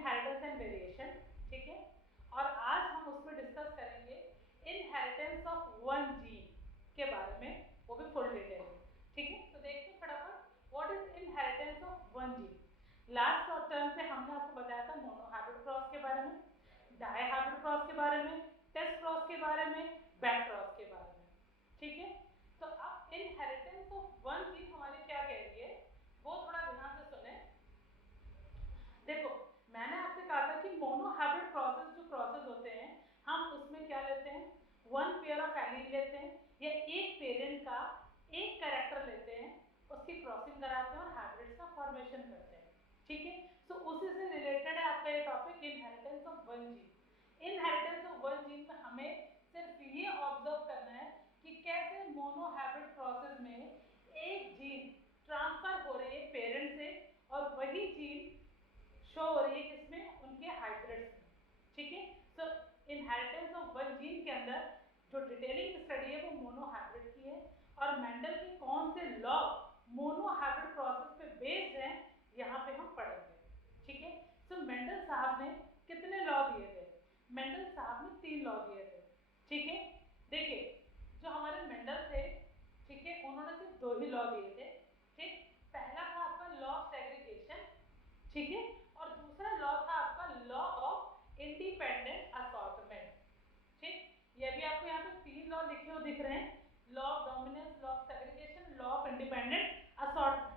Inheritance and variation, ठीक है। और आज हम उसमें डिस्कस करेंगे इनहेरिटेंस ऑफ वन जीन के बारे में, वो भी फुल डिटेल में, ठीक है। तो देखते हैं फटाफट what is inheritance of one gene. Last term पे हमने आपको बताया था मोनोहाइब्रिड क्रॉस के बारे में, डायहाइब्रिड क्रॉस के बारे में, टेस्ट क्रॉस के बारे में, बैक क्रॉस के बारे में, ठीक है। तो अब इनहेरिटेंस ऑफ वन जीन हमारी क्या कह रही है वो थोड़ा ध्यान से सुने। देखो मैंने आपसे कहा था कि मोनोहाइब्रिड क्रॉसेस जो क्रॉसेस होते हैं हम उसमें क्या लेते हैं, वन पेयर ऑफ एलील लेते हैं या एक पेरेंट का एक कैरेक्टर लेते हैं, उसकी क्रॉसिंग कराते हैं और हाइब्रिड्स का फॉर्मेशन करते हैं, ठीक है। सो उसी से रिलेटेड है आपका ये topic inheritance of one gene. Inheritance of one gene में हमें सिर्फ ये ऑब्जर्व करना है कि कैसे मोनोहाइब्रिड प्रोसेस में एक जीन ट्रांसफर हो रही है पेरेंट से और वही जीन शो हो रही है किसमें, उनके हाइब्रिड्स में, ठीक है। सो इनहेरिटेंस ऑफ वन जीन के अंदर जो डिटेलिंग स्टडी है वो मोनोहाइब्रिड की है और मेंडल के कौन से लॉ मोनोहाइब्रिड प्रोसेस पे बेस्ड हैं यहाँ पे हम पढ़ेंगे, ठीक है। सो मेंडल साहब ने कितने लॉ दिए थे, मेंडल साहब ने 3 लॉ दिए थे, ठीक है। देखिए जो हमारे मेंडल थे, ठीक है, उन्होंने सिर्फ 2 ही लॉ दिए थे, ठीक। पहला था आपका लॉ ऑफ सेग्रीगेशन, ठीक है, और दूसरा लॉ था आपका लॉ ऑफ इंडिपेंडेंट असॉर्टमेंट, ठीक। ये भी आपको यहाँ पे 3 लॉ लिखे हुए दिख रहे हैं, law of dominance, law of segregation, law of independent assortment.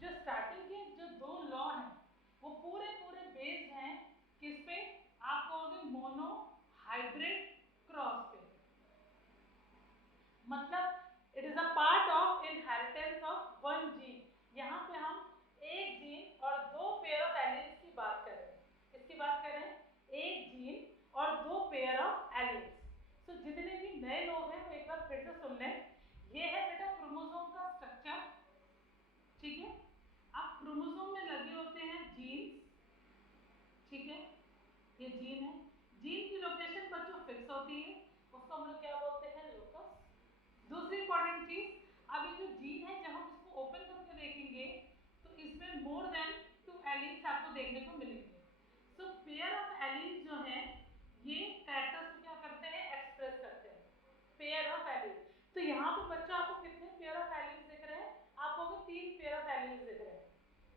जो स्टार्टिंग के जो 2 लॉ हैं वो पूरे बेस्ड हैं किस पे, आप कहोगे मोनो हाइब्रिड क्रॉस पे, मतलब it is a part of inheritance of one gene. यहाँ पे हम एक जीन और 2 पेयर ऑफ एलील्स की बात कर रहे हैं, किसकी बात कर रहे हैं, एक जीन और 2 पेयर ऑफ एलील्स। तो जितने भी नए लोग हैं वो एक बार फिर से सुन लें, ये है बेटा क्रोमोसोम का स्ट्रक्चर, ठीक है। अब क्रोमोसोम में लगे होते हैं जीन्स, ठीक है, ये जीन है, जीन की लोकेशन पर जो फिक्स होती है उसको हम लोग क्या बोलते हैं, लोकस। दूसरी इंपॉर्टेंट चीज, अब ये जो जीन है जब हम इसको ओपन करके देखेंगे तो इसमें मोर देन 2 एलील्स आपको देखने को मिलेंगे। सो पेयर ऑफ एलील्स जो है ये कैरेक्टर्स को क्या करते हैं, एक्सप्रेस करते हैं, पेयर ऑफ एलील्स। तो यहाँ पे बच्चा आपको कितने पेयर ऑफ एलील्स दिख रहे हैं, आपको 3 पेयर ऑफ एलील्स दिख रहे हैं,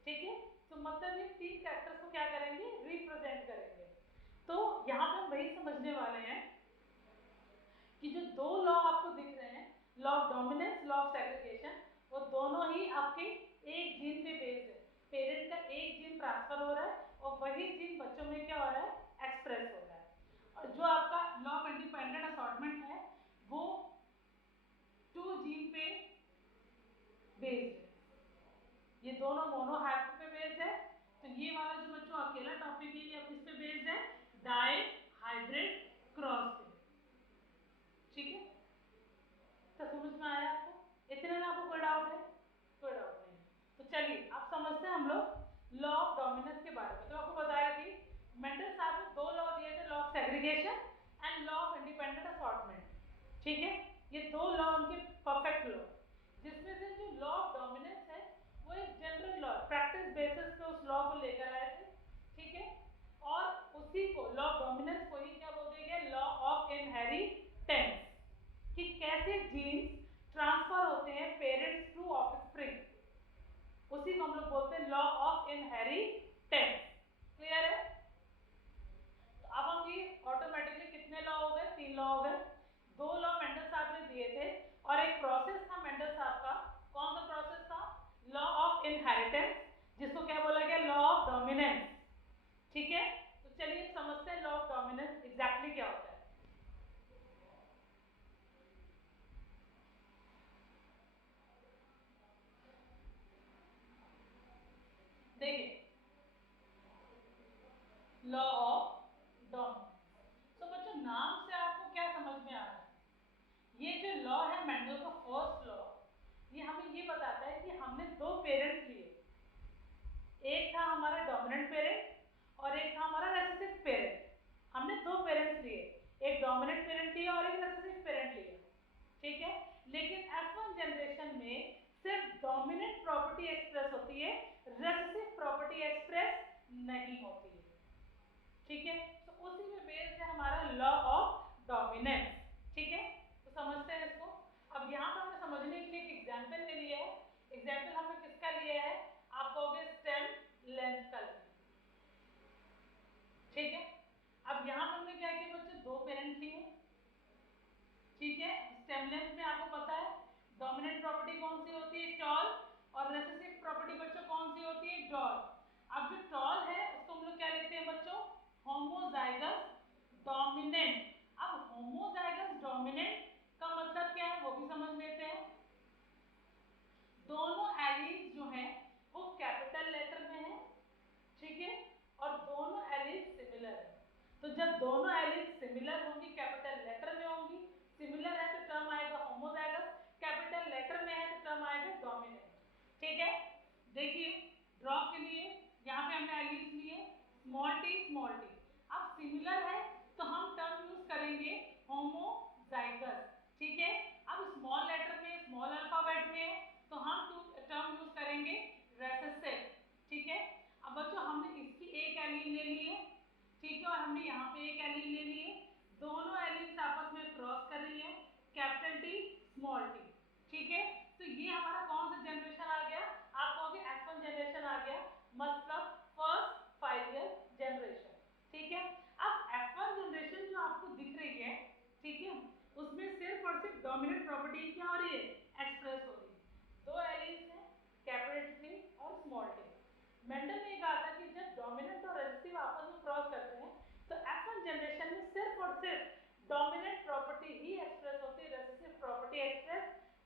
ठीक है। तो मतलब ये 3 कैरेक्टर्स को क्या करेंगे, रिप्रेजेंट करेंगे। तो यहाँ पे हम वही समझने वाले हैं कि जो 2 लॉ आपको दिख रहे हैं, law of dominance, law of segregation, वो दोनों ही आपके एक जीन पे बेस्ड है, पेरेंट का एक जीन ट्रांसफर हो रहा है और वही जीन बच्चों में क्या हो रहा है, एक्सप्रेस हो रहा है। और जो आपका लॉ ऑफ इंडिपेंडेंट असॉर्टमेंट है वो 2 जीन पे बेस्ड है, ये दोनों मोनोहाइब्रिड पे बेस्ड है। तो ये वाला जो बच्चों अकेला टॉपिक है ये किस पे बेस्ड है, डायहाइब्रिड क्रॉस पे, ठीक है। तो समझ में आया आपको, इतने में आपको कोई डाउट है, कोई डाउट नहीं। तो चलिए अब समझते हैं हम लोग लॉ ऑफ डोमिनेंस के बारे में। तो आपको बता रही थी मेंडल साहब ने 2 लॉ दिए थे, law of segregation and law of independent assortment, ठीक है। ये 2 लॉ उनके परफेक्ट लॉ, जिसमें से जो लॉ ऑफ डोमिनेंस है वो एक जनरल लॉ, प्रैक्टिस बेसिस पे उस लॉ को लेकर आए थे, ठीक है। और उसी को लॉ ऑफ डोमिनेंस को ही क्या बोल दिया गया, लॉ ऑफ इनहेरिटेंस, कि कैसे जीन्स ट्रांसफर होते हैं पेरेंट्स टू ऑफस्प्रिंग, उसी को हम लोग बोलते हैं लॉ ऑफ इनहेरिटेंस। क्लियर है। तो अब हम ये ऑटोमेटिकली कितने लॉ हो गए, 3 लॉ हो गए। 2 लॉ मेंडल साहब ने दिए थे और एक प्रोसेस था मेंडल साहब का, कौन सा प्रोसेस था, लॉ ऑफ इनहेरिटेंस, जिसको क्या बोला गया, लॉ ऑफ डोमिनेंस, ठीक है। तो चलिए समझते हैं लॉ ऑफ डोमिनेंस एग्जैक्टली क्या होता है। देखिए लॉ ऑफ डोमिनेंस, तो बच्चों नाम से आपको क्या समझ में आ रहा है, ये जो लॉ है मेंडल का फर्स्ट लॉ, ये हमें ये बताता है कि हमने 2 पेरेंट्स लिए, एक था हमारा डोमिनेंट पेरेंट और एक था हमारा रेसेसिव पेरेंट। हमने 2 पेरेंट्स लिए, एक डोमिनेंट पेरेंट लिया और एक रेसेसिव पेरेंट लिया, ठीक है। लेकिन F1 जनरेशन में सिर्फ डोमिनेंट प्रॉपर्टी एक्सप्रेस होती है, रेसेसिव प्रॉपर्टी एक्सप्रेस नहीं होती है, ठीक है। तो उसी में बेस्ड है हमारा लॉ ऑफ डोमिनेंस, ठीक है। तो समझते हैं इसको। अब यहाँ पर हमने समझने के लिए एक एग्जाम्पल ले लिया है। एग्जाम्पल हमने किसका लिया है, आप कहोगे स्टेम लेंथ का लिया, ठीक है। अब यहाँ पर हमने क्या किया बच्चों, दो पेरेंट्स लिए, ठीक है। स्टेम लेंथ में आपको पता है डोमिनेंट प्रॉपर्टी कौन सी होती है, टॉल, और रेसेसिव प्रॉपर्टी बच्चों कौन सी होती है, डॉट। अब जो टॉल है उसको हम लोग क्या लिखते हैं बच्चों, होमोजाइगस डोमिनेंट। अब होमोजाइगस डोमिनेंट का मतलब क्या है वो भी समझ लेते हैं। दोनों एलील्स जो हैं वो कैपिटल लेटर में है, ठीक है, और दोनों एलील्स सिमिलर है। तो जब दोनों एलील्स सिमिलर होंगी, कैपिटल लेटर में होंगी, सिमिलर है तो टर्म आएगा होमोजाइगस, कैपिटल लेटर में है तो टर्म आएगा डोमिनेंट, ठीक है। देखिए ड्रॉ के लिए यहाँ पे हमने एलील्स लिए स्मॉल टी। अब सिमिलर है तो हम टर्म यूज करेंगे होमोजाइगस, ठीक है। अब स्मॉल लेटर में स्मॉल अल्फाबेट में है तो हम टर्म यूज करेंगे रेसेसिव, ठीक है। अब बच्चों हमने इसकी एक एलील ले ली है, ठीक है, और हमने यहाँ पे एक एलील ले ली है, दोनों एलील्स आपस में क्रॉस कर रही है, कैपिटल टी स्मॉल टी, ठीक है। तो ये हमारा कौन सा जनरेशन आ गया, आप कहोगे F1 जनरेशन आ गया, मतलब फर्स्ट फाइलियल जनरेशन, ठीक है। अब F1 जनरेशन जो आपको दिख रही है, ठीक है, उसमें सिर्फ और सिर्फ डोमिनेंट प्रॉपर्टी क्या हो रही है, एक्सप्रेस हो रही है। दो एलील्स हैं, कैपिटल टी और स्मॉल टी। मेंडल ने कहा था कि जब डोमिनेंट और रेसेसिव आपस में क्रॉस करते हैं तो F1 जनरेशन में सिर्फ और सिर्फ डोमिनेंट प्रॉपर्टी ही एक्सप्रेस होती है, रेसेसिव प्रॉपर्टी एक्सप्रेस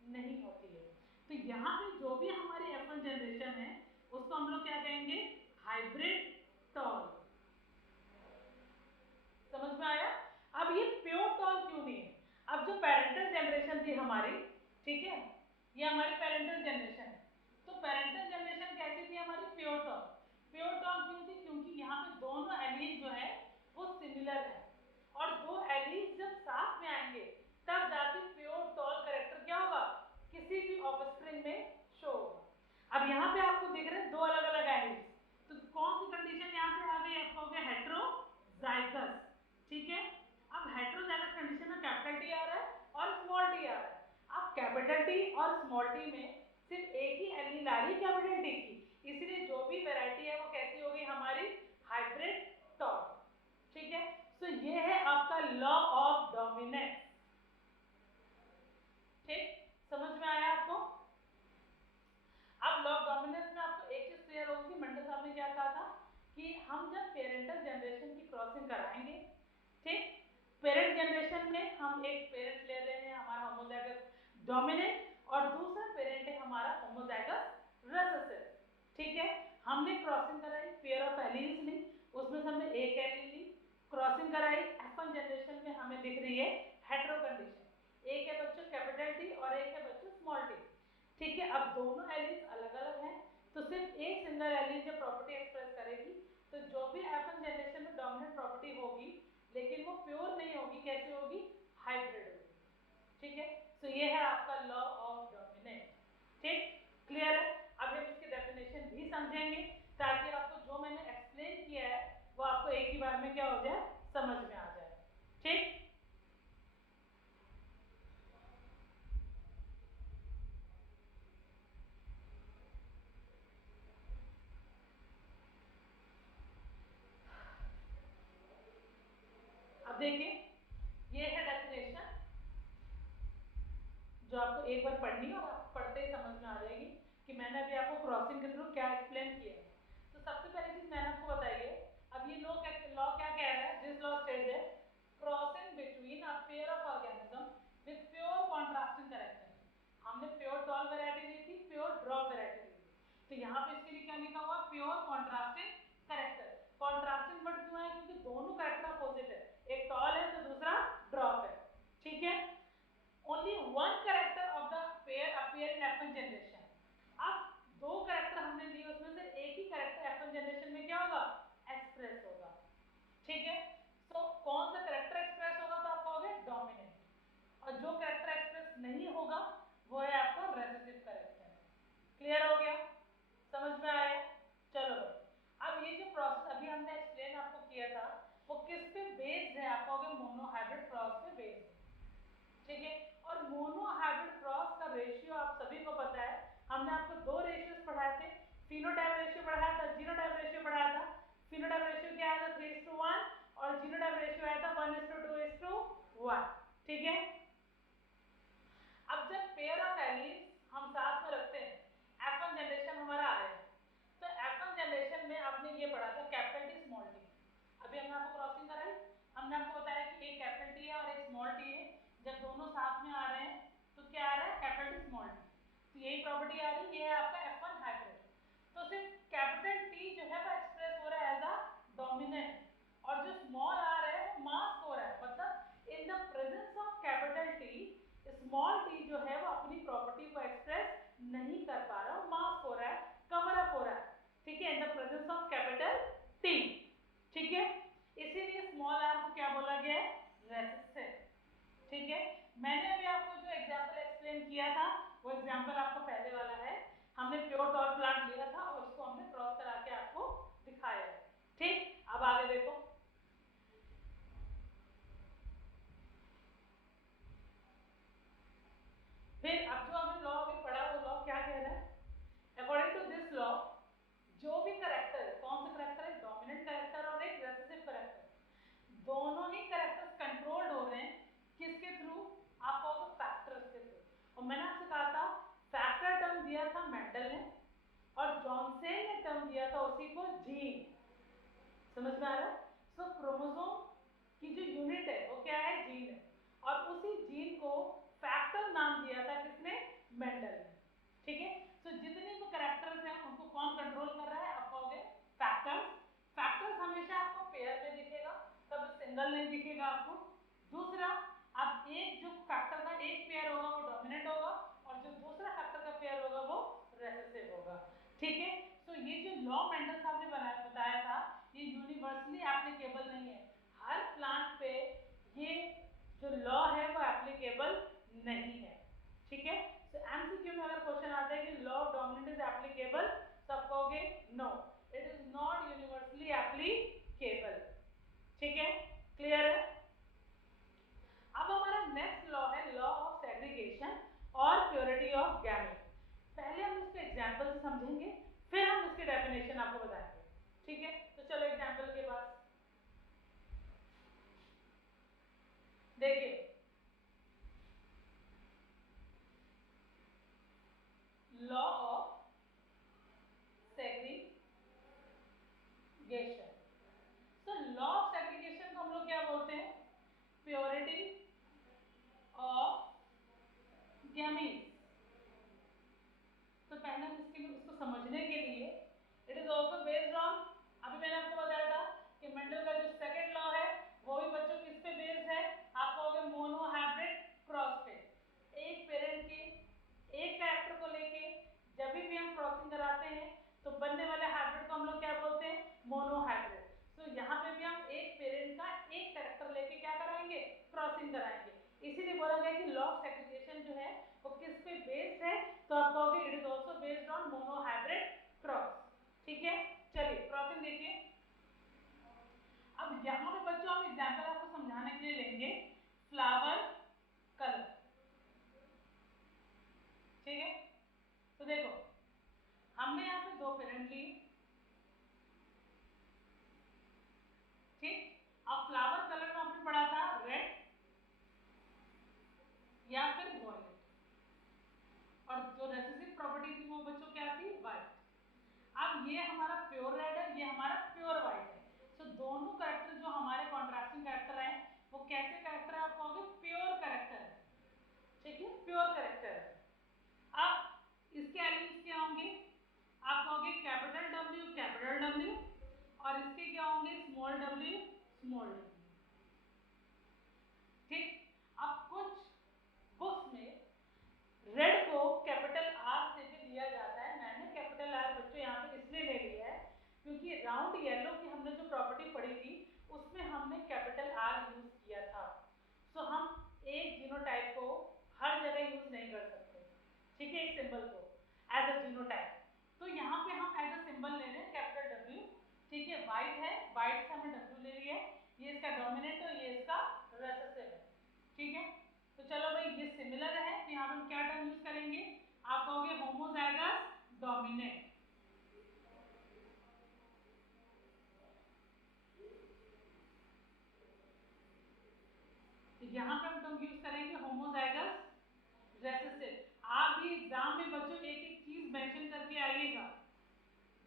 नहीं होती है। तो यहाँ पे जो भी हमारी F1 जनरेशन है उसको हम लोग क्या कहेंगे, हाइब्रिड टॉल। समझ में आया। अब ये प्योर टॉल क्यों नहीं है, अब जो पेरेंटल जनरेशन थी हमारी, ठीक है, ये हमारी पेरेंटल जनरेशन है, तो पेरेंटल जनरेशन कैसी थी हमारी, प्योर टॉल। प्योर टॉल क्यों थी, क्योंकि यहाँ पे दोनों एलील जो है वो सिमिलर है, और दो एलील जब साथ में आएंगे तब जाके प्योर टॉल कैरेक्टर क्या होगा, किसी भी ऑफस्प्रिंग में शो होगा। अब यहाँ पे आपको दिख रहे हैं दो अलग अलग एलील्स, तो कौन सी कंडीशन यहाँ पे आ गई, आपको हो गया हेट्रोजाइगस, ठीक है। अब हेट्रोजाइगस कंडीशन में कैपिटल टी आ रहा है और स्मॉल टी आ रहा है। अब कैपिटल टी और स्मॉल टी में सिर्फ एक ही एलील आ रही है कैपिटल टी की, इसलिए जो भी वैरायटी है वो कैसी हो गई हमारी, हाइब्रिड टॉल, ठीक है। तो ये है आपका लॉ ऑफ डोमिनेंस, ठीक, समझ में आया आपको। अब लॉ ऑफ डोमिनेंस में आपको एक चीज क्लियर होगी, मंडल साहब ने क्या कहा था कि हम जब पेरेंटल जनरेशन की क्रॉसिंग कराएंगे, ठीक, पेरेंट जनरेशन में हम एक पेरेंट ले रहे हैं हमारा होमोजाइगस डोमिनेंट और दूसरा पेरेंट है हमारा होमोजाइगस रिसेसिव, ठीक है। हमने क्रॉसिंग कराई, पेयर ऑफ एलील्स ली, उसमें से हमने एक एलील ली, क्रॉसिंग कराई, F1 जनरेशन में हमें दिख रही है हेट्रो कंडीशन, एक है बच्चों कैपिटल टी और एक है बच्चों स्मॉल टी, ठीक है। अब दोनों एलील्स अलग अलग हैं, तो सिर्फ एक सिंगल एलील जब प्रॉपर्टी एक्सप्रेस करेगी तो जो भी F1 जनरेशन में डोमिनेंट प्रॉपर्टी होगी लेकिन वो प्योर नहीं होगी, कैसी होगी, हाइब्रिड होगी, ठीक है। तो ये है आपका लॉ ऑफ डोमिनेंट, ठीक, क्लियर है। अभी हम इसकी डेफिनेशन भी समझेंगे ताकि आपको जो मैंने एक्सप्लेन किया है वो आपको एक ही बार में क्या हो जाए, समझ में आ जाए, ठीक। अब देखिए ये है डेफिनेशन जो आपको एक बार पढ़नी है और आपको पढ़ते ही समझ में आ जाएगी कि मैंने अभी आपको क्रॉसिंग के थ्रू क्या एक्सप्लेन किया है। तो सबसे पहली चीज मैंने आपको बताई है, अब ये लॉ क्या कह रहा है, this law states that crossing between a pair of organism with pure contrasting character. हमने प्योर टॉल वैरायटी ली थी, प्योर ड्रॉप वैरायटी ली थी, तो यहाँ पे इसके लिए क्या लिखा हुआ, pure contrasting character. Contrasting word क्यों है, क्योंकि दोनों कैरेक्टर अपोजिट है, एक टॉल है तो दूसरा ड्रॉप है, ठीक है। only one character of the pair appear in F1 generation। अब दो कैरेक्टर हमने लिए उसमें से एक ही कैरेक्टर F1 जनरेशन में क्या होगा, एक्सप्रेस होगा, ठीक है। तो कौन सा कैरेक्टर एक्सप्रेस होगा, तो आप कहोगे डोमिनेंट, और जो कैरेक्टर एक्सप्रेस नहीं होगा वो है आपका रेसेसिव कैरेक्टर। क्लियर हो गया, समझ में आया। चलो भाई, अब ये जो प्रोसेस अभी हमने एक्सप्लेन आपको किया था क्रॉस पे बेस्ड है, ठीक है। और मोनो हाइब्रिड क्रॉस का रेशियो आप सभी को पता है, हमने आपको दो रेशियोज पढ़ाए थे, फिनोटाइप रेशियो पढ़ाया था, जीनोटाइप रेशियो पढ़ाया था। फिनोटाइप रेशियो क्या आया था 3:1 और जीनोटाइप रेशियो आया था 1:2:1, ठीक है। अब जब पेयर ऑफ एलील्स हम साथ में रखते हैं, F1 जनरेशन हमारा आया, तो F1 जनरेशन में आपने ये पढ़ा था कैपिटल टी स्मॉल टी, अभी हमने आपको क्रॉसिंग कराई, हमने आपको बताया कि एक कैपिटल टी है और एक स्मॉल टी है, जब दोनों साथ में आ रहे हैं तो क्या आ रहा है, कैपिटल टी स्मॉल टी, तो यही प्रॉपर्टी आ रही है, ये है आपका F1 हाइब्रिड। तो सिर्फ कैपिटल टी जो है वो एक्सप्रेस हो रहा है एज अ डोमिनेंट, और जो स्मॉल आर है वो मास्क हो रहा है, मतलब in the presence of capital T small T जो है वो अपनी प्रॉपर्टी को एक्सप्रेस नहीं कर पा रहा, वो मास्क हो रहा है, कवर अप हो रहा है, ठीक है, in the presence of capital T, ठीक है। इसीलिए स्मॉल आर को क्या बोला गया है, रेसिस्टिव, ठीक है। मैंने अभी आपको जो एग्जांपल एक्सप्लेन किया था वो एग्जांपल आपको पहले वाला है, हमने प्योर टॉल प्लांट लिया था और उसको हमने क्रॉस करा के आपको दिखाया है, ठीक। अब आगे देखो, फिर अब जो हमने लॉ अभी पढ़ा वो लॉ क्या कह रहा है, अकॉर्डिंग टू दिस लॉ जो भी करेक्टर है, कौन सा करेक्टर है, डोमिनेंट करेक्टर और एक रेसेसिव करेक्टर, दोनों ही करेक्टर्स कंट्रोल्ड हो रहे हैं किसके थ्रू, आप कहोगे फैक्टर्स के थ्रू। और मैंने आपसे कहा था फैक्टर टर्म दिया था मेंडल ने और जॉनसन ने टर्म दिया था उसी को जीन, समझ में आ रहा है। सो क्रोमोसोम की जो यूनिट है वो क्या है, जीन है, और उसी जीन को फैक्टर नाम दिया था किसने, मेंडल ने, ठीक है। सो जितनी भी कैरेक्टर्स हैं उनको कौन कंट्रोल कर रहा है, आप कहोगे फैक्टर्स। फैक्टर्स हमेशा आपको पेयर में दिखेगा, कभी सिंगल नहीं दिखेगा आपको। दूसरा, अब एक जो फैक्टर का एक पेयर होगा वो डोमिनेंट होगा और जो दूसरा फैक्टर का पेयर होगा वो रेसेसिव होगा, ठीक है। सो ये जो लॉ मेंडल साहब ने बताया था ये यूनिवर्सली एप्लीकेबल नहीं है, हर प्लांट पे ये जो लॉ है वो एप्लीकेबल नहीं है, ठीक है। तो एमसीक्यू में अगर क्वेश्चन आता है कि law of dominant is applicable, तब कहोगे no, it is not universally applicable, ठीक है, क्लियर है। अब हमारा नेक्स्ट लॉ है लॉ ऑफ सेग्रीगेशन और प्योरिटी ऑफ गैमेट। पहले हम इसको एग्जांपल से समझेंगे, फिर हम इसके डेफिनेशन आपको बताएंगे, ठीक है। तो चलो एग्जांपल के पास देखिए, लॉ ऑफ सेग्रीगेशन। तो लॉ ऑफ सेग्रीगेशन को हम लोग क्या बोलते हैं, प्योरिटी ऑफ गैमीट्स। तो पहले हम इसको समझने के लिए, it is also based on, अभी मैंने आपको बताया था कि मेंडल का जो सेकेंड लॉ है वो भी बच्चों किस पे बेस्ड है, आप कहोगे मोनो हाइब्रिड क्रॉस पे, एक पेरेंट के एक कैरेक्टर को लेके जब भी हम क्रॉसिंग कराते हैं तो बनने वाले हाइब्रिड को हम लोग क्या बोलते हैं, मोनो हाइब्रिड। तो यहाँ पे भी हम एक पेरेंट का एक कैरेक्टर लेके क्या कराएंगे, क्रॉसिंग कराएंगे, इसीलिए बोला गया कि लॉ ऑफ सेग्रीगेशन जो है वो किस पे बेस्ड है, तो आप कहोगे it is also based on mono hybrid cross, ठीक है। चलिए क्रॉसिंग देखिए, अब यहाँ पे बच्चों हम एग्जाम्पल आपको समझाने के लिए लेंगे फ्लावर कलर, ठीक है। तो देखो हमने यहाँ पे दो पेरेंट लिए, ठीक। अब फ्लावर कलर में आपने पढ़ा था रेड या फिर वॉयलेट, और जो रेसेसिव प्रॉपर्टी थी वो बच्चों क्या थी, वाइट। अब ये हमारा प्योर रेड है, ये हमारा प्योर वाइट है, तो दोनों कैरेक्टर जो हमारे कॉन्ट्रास्टिंग कैरेक्टर हैं वो कैसे कैरेक्टर है, आप कहोगे प्योर कैरेक्टर है, ठीक है, प्योर कैरेक्टर है। अब इसके एलिमेंट्स क्या होंगे, आप कहोगे कैपिटल डब्ल्यू कैपिटल डब्ल्यू, और इसके क्या होंगे, स्मॉल डब्ल्यू स्मॉल डब्ल्यू, ठीक। अब कुछ बुक्स में रेड को कैपिटल आर से भी लिया जाता है, मैंने कैपिटल आर बच्चों यहाँ पे इसलिए ले लिया है क्योंकि राउंड येलो की हमने जो प्रॉपर्टी पढ़ी थी उसमें हमने कैपिटल आर यूज किया था। सो हम एक जीनोटाइप को हर जगह यूज नहीं कर सकते, ठीक है, एक सिंबल को एज अ जीनोटाइप, तो यहाँ पे हम एज अ सिंबल ले रहे हैं कैपिटल डब्ल्यू, ठीक है। वाइट है, वाइट से हमने डब्ल्यू ले लिया है, ये इसका डोमिनेंट और ये इसका रेसेसिव है, ठीक है, तो चलो भाई ये सिमिलर है, तो यहाँ पे हम क्या टर्म यूज करेंगे, आप कहोगे होमोजाइगस डोमिनेंट। तो यहाँ पे हम टर्म यूज करेंगे होमोजाइगस रेसेसिव। आप भी एग्जाम में बच्चों एक एक चीज मेंशन करके आइएगा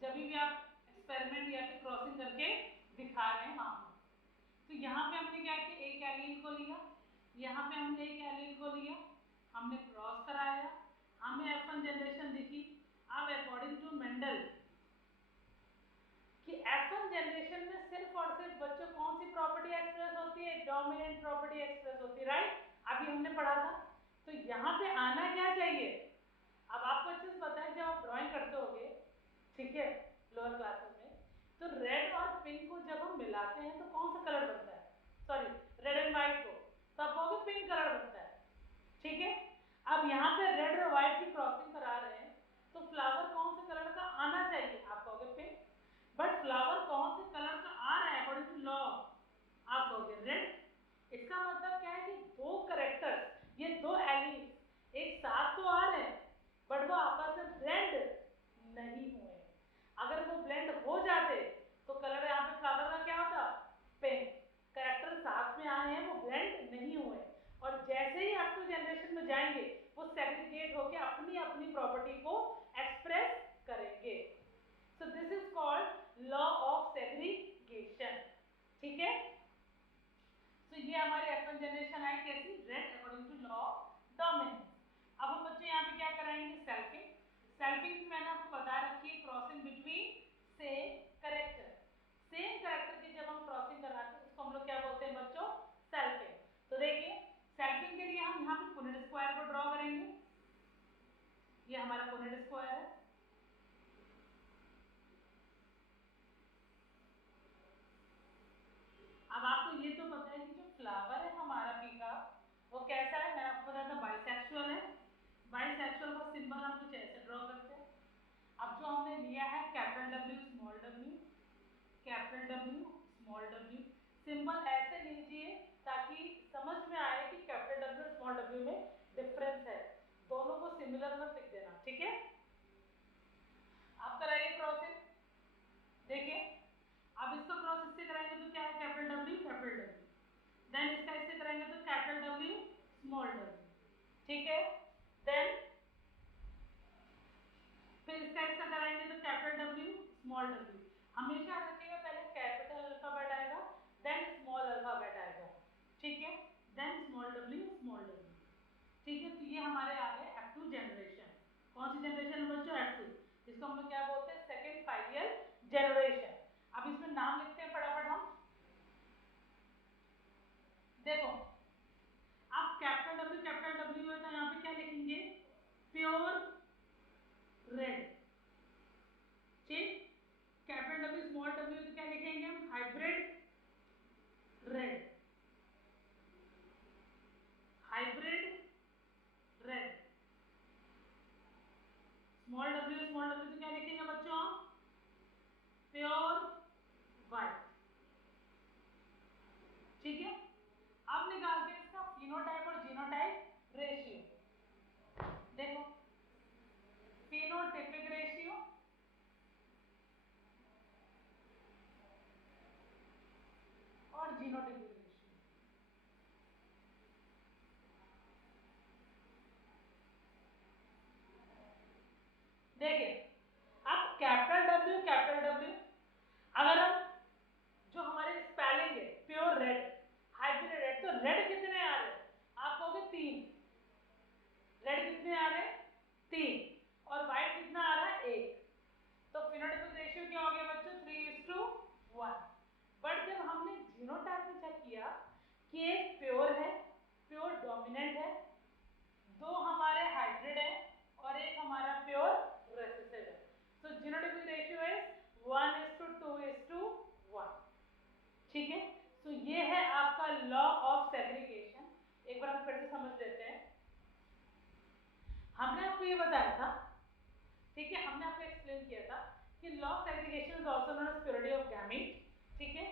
जब भी आप एक्सपेरिमेंट या फिर क्रॉसिंग करके दिखा रहे हैं वहां पर। तो यहाँ पे हमने क्या किया, एक एलील को लिया, यहाँ पे हमने एक एलील को लिया, हमने क्रॉस कराया, हमें F1 जनरेशन दिखी। अब अकॉर्डिंग टू मेंडल कि F1 जनरेशन में सिर्फ और सिर्फ बच्चों कौन सी प्रॉपर्टी एक्सप्रेस होती है, डोमिनेंट प्रॉपर्टी एक्सप्रेस होती है, राइट, अभी हमने पढ़ा था। तो यहाँ पे आना क्या चाहिए, अब आपको अच्छे से पता है जब आप ड्राइंग करते होगे, ठीक है, लोअर क्लासेस में, तो रेड और पिंक को जब हम मिलाते हैं तो कौन सा कलर बनता है, सॉरी रेड एंड व्हाइट को, तो आप कहोगे पिंक कलर बनता है, ठीक है। अब यहाँ पे रेड और व्हाइट की क्रॉसिंग करा रहे हैं, तो फ्लावर कौन से कलर का आना चाहिए, आप कहोगे पिंक, बट फ्लावर कौन से कलर का आ रहा है अकॉर्डिंग टू लॉ, आप कहोगे रेड। इसका मतलब क्या है कि दो करेक्टर्स, ये दो एलिमेंट्स एक साथ तो आ रहे हैं बट वो आपस में ब्लेंड नहीं हुए। अगर वो ब्लेंड हो जाते तो कलर यहाँ पे फ्लावर का क्या होता, पिंक। करेक्टर साथ में आए हैं, वो ब्लेंड नहीं हुए, और जैसे ही आप टू जनरेशन में जाएंगे वो सेग्रीगेट होकर अपनी अपनी प्रॉपर्टी को एक्सप्रेस करेंगे। So this is called law of segregation, ठीक है। तो ये हमारे F1 जनरेशन आई कैसी, red according to law of dominance. अब हम बच्चों यहाँ पे क्या कराएंगे, सेल्फिंग। सेल्फिंग भी मैंने आपको बता रखी है, crossing between same character. Same character की जब हम क्रॉसिंग कराते हैं उसको हम लोग क्या बोलते हैं बच्चों, सेल्फिंग। तो देखिए सेल्फिंग के लिए हम यहाँ पे पुनेट स्क्वायर को ड्रॉ करेंगे, ये हमारा पुनेट स्क्वायर है। अब आपको ये तो पता है कि जो फ्लावर है हमारा पी का वो कैसा है, मैंने आपको बताया था बाइसेक्सुअल है। बाइसेक्सुअल का सिंबल हम कुछ ऐसे ड्रॉ करते हैं। अब जो हमने लिया है capital W small W, capital W small W, symbol ऐसे लीजिए ताकि समझ में आए कि कैपिटल डब्ल्यू स्मॉल डब्ल्यू में डिफरेंस है, दोनों को सिमिलर मत लिख देना, ठीक है। आप कराइए क्रॉसिंग, देखिए अब इसका क्रॉस इससे कराएंगे तो क्या है, capital W capital W, then इसका इससे करेंगे तो कैपिटल डब्ल्यू स्मॉल डब्ल्यू, ठीक है। देन फिर इसका इसका कराएंगे तो कैपिटल डब्ल्यू स्मॉल डब्ल्यू। हमेशा रखिएगा पहले कैपिटल अल्फाबेट आएगा देन स्मॉल अल्फाबेट आएगा, ठीक है, then small W small W, ठीक है। तो ये हमारे आ गए F2 जनरेशन। कौन सी जनरेशन बच्चों, F2, जिसको हम लोग क्या बोलते हैं, सेकेंड फाइलियल जनरेशन। अब इसमें नाम लिखते हैं फटाफट हम, देखो अब कैपिटल डब्ल्यू है तो यहाँ पे क्या लिखेंगे, प्योर रेड, ठीक। कैपिटल डब्ल्यू स्मॉल डब्ल्यू तो क्या लिखेंगे हम, hybrid red, hybrid red. Small W तो क्या लिखेंगे बच्चों हम, प्योर वाइट, ठीक है। अब निकालते हैं इसका फिनोटाइप और जीनोटाइप रेशियो। देखो फिनोटाइपिक रेशियो और जीनोटाइपिक रेशियो, देखिए अब कैपिटल डब्ल्यू अगर हम जो हमारे स्पेलिंग है प्योर रेड हाइब्रिड रेड, तो रेड कितने आ रहे हैं, आप कहोगे 3, रेड कितने आ रहे हैं 3, और व्हाइट कितना आ रहा है 1, तो फिनोटाइपिक रेशियो क्या हो गया बच्चों 3:1। बट जब हमने जीनोटाइप में चेक किया कि एक प्योर है, प्योर डोमिनेंट है, दो हमारे हाइब्रिड है और एक हमारा प्योर रेसेसिव है, तो जीनोटाइपिक रेशियो इज 1:2:1, ठीक है। तो ये है आपका लॉ ऑफ सेग्रीगेशन। एक बार हम फिर से समझ लेते हैं। हमने आपको ये बताया था, ठीक है, हमने आपको एक्सप्लेन किया था कि law of segregation is also known as purity of gamete, ठीक है,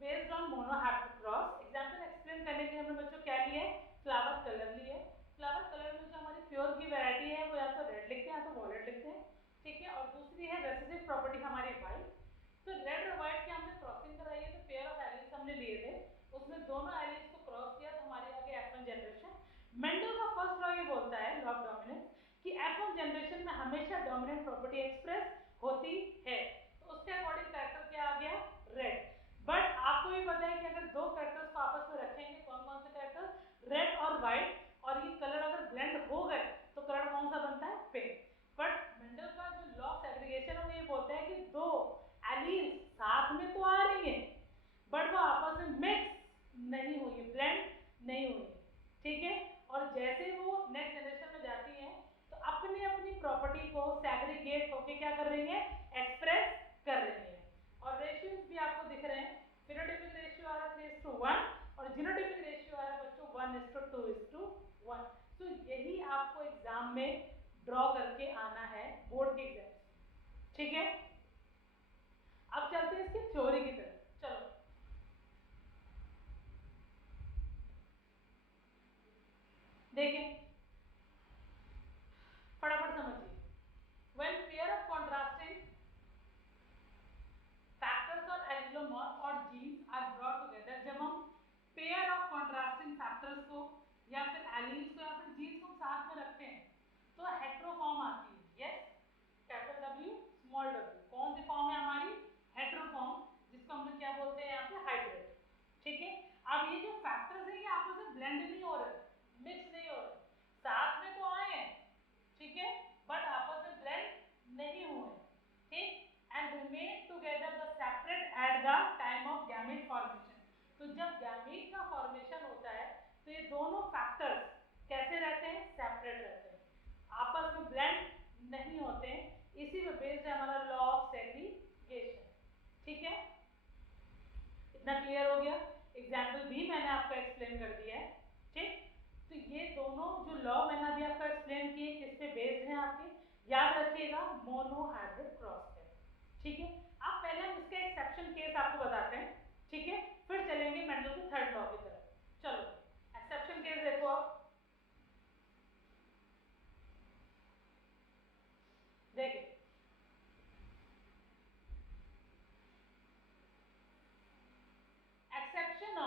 based on monohybrid cross. Example explain करने के लिए हमने बच्चों क्या लिया है, फ्लावर कलर लिए। फ्लावर कलर में जो हमारी प्योर की वैरायटी है वो या तो रेड लिखते हैं या तो वॉयलेट लिखते हैं, ठीक है। और दूसरी है रेसेसिव प्रॉपर्टी हमारी वाइट। तो रेड और व्हाइट की हमने क्रॉसिंग कराई है, तो पेयर ऑफ एलील्स हमने लिए थे, उसमें दोनों एलील्स को क्रॉस किया तो हमारी आ गई F1 जनरेशन। मेंडल का फर्स्ट लॉ ये बोलता है, लॉ ऑफ डोमिनेंस, कि F1 जनरेशन में हमेशा डोमिनेंट प्रॉपर्टी एक्सप्रेस होती है। तो उसके अकॉर्डिंग कैरेक्टर क्या आ गया, रेड। बट आपको भी पता है कि अगर दो कैरेक्टर्स को आपस में रखेंगे, कौन कौन से कैरेक्टर, रेड और व्हाइट, और ये कलर अगर ब्लेंड हो गए तो कलर कौन सा बनता है, पिंक। बट मेंडल का जो लॉ ऑफ सेग्रीगेशन है वो ये बोलता है कि दो एलील्स साथ में तो आ रही हैं बट वो आपस में मिक्स नहीं हुई है, ब्लेंड नहीं हुई है, ठीक है। और जैसे वो नेक्स्ट जनरेशन में जाती हैं तो अपनी अपनी प्रॉपर्टी को सेग्रीगेट होके क्या कर रही है, एक्सप्रेस कर रही है। और रेशियोज भी आपको दिख रहे हैं, फिनोटाइपिक रेशियो आ रहा है 3:1 और जीनोटाइपिक रेशियो आ रहा है बच्चों 1:2:1। तो यही आपको एग्जाम में ड्रॉ करके आना है बोर्ड के एग्जाम, ठीक है। अब चलते हैं इसकी थ्योरी की तरफ, चलो देखें, फटाफट समझिए। When pair of contrasting factors or allelomorph और genes are brought together, जब हम pair of contrasting factors को या फिर alleles को या फिर genes को साथ में रखते हैं तो हेट्रोफॉर्म आती है, yes, capital W small w। कौन सी फॉर्म है हमारी, हेट्रोफॉर्म, जिसको हम लोग क्या बोलते हैं यहाँ पे, हाइब्रिड, ठीक है। अब ये जो फैक्टर्स है ये आपस में ब्लेंड नहीं हो रहे, मिक्स नहीं हो रहे, साथ में तो आए हैं, ठीक है, बट आपस में ब्लेंड नहीं हुए, ठीक। And remain together the separate at the time of gamete formation. तो जब गैमेट का फॉर्मेशन होता है तो ये दोनों फैक्टर्स कैसे रहते हैं, सेपरेट रहते हैं, आपस में ब्लेंड नहीं होते हैं। इसी पे बेस्ड है हमारा लॉ ऑफ सेग्रीगेशन, ठीक है। इतना क्लियर हो गया, एग्जाम्पल भी मैंने आपको एक्सप्लेन कर दिया है, ठीक। तो ये दोनों जो लॉ मैंने अभी आपको एक्सप्लेन किए किस पे बेस्ड हैं आपके, याद रखिएगा, मोनो हाइब्रिड क्रॉस पे, ठीक है। अब पहले हम इसका एक्सेप्शन केस आपको बताते हैं, ठीक है, फिर चलेंगे मेंडल के थर्ड लॉ की तरफ। चलो एक्सेप्शन केस देखो आप, देखिए exception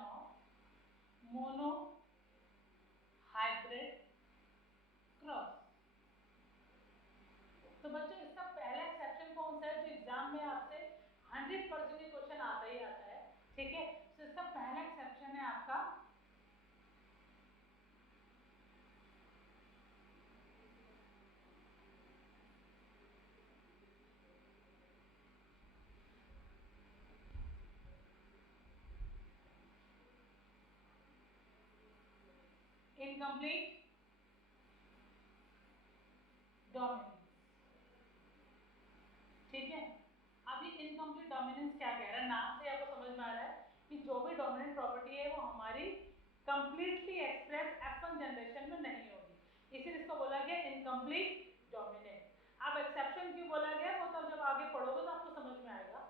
of mono hybrid cross. तो बच्चों इसका पहला एक्सेप्शन कौन सा है जो एग्जाम में आपसे 100% क्वेश्चन आता ही आता है, ठीक है। तो इसका पहला एक्सेप्शन है आपका इनकम्प्लीट डोमिनेंस, ठीक है। अभी इनकम्प्लीट डोमिनेंस क्या कह रहा है, नाम से आपको समझ में आ रहा है कि जो भी डोमिनेंट प्रॉपर्टी है वो हमारी कंप्लीटली एक्सप्रेस F1 जनरेशन में नहीं होगी, इसीलिए इसको बोला गया इनकम्प्लीट डोमिनेंट। अब एक्सेप्शन क्यों बोला गया वो तो जब आगे पढ़ोगे तो आपको समझ में आएगा।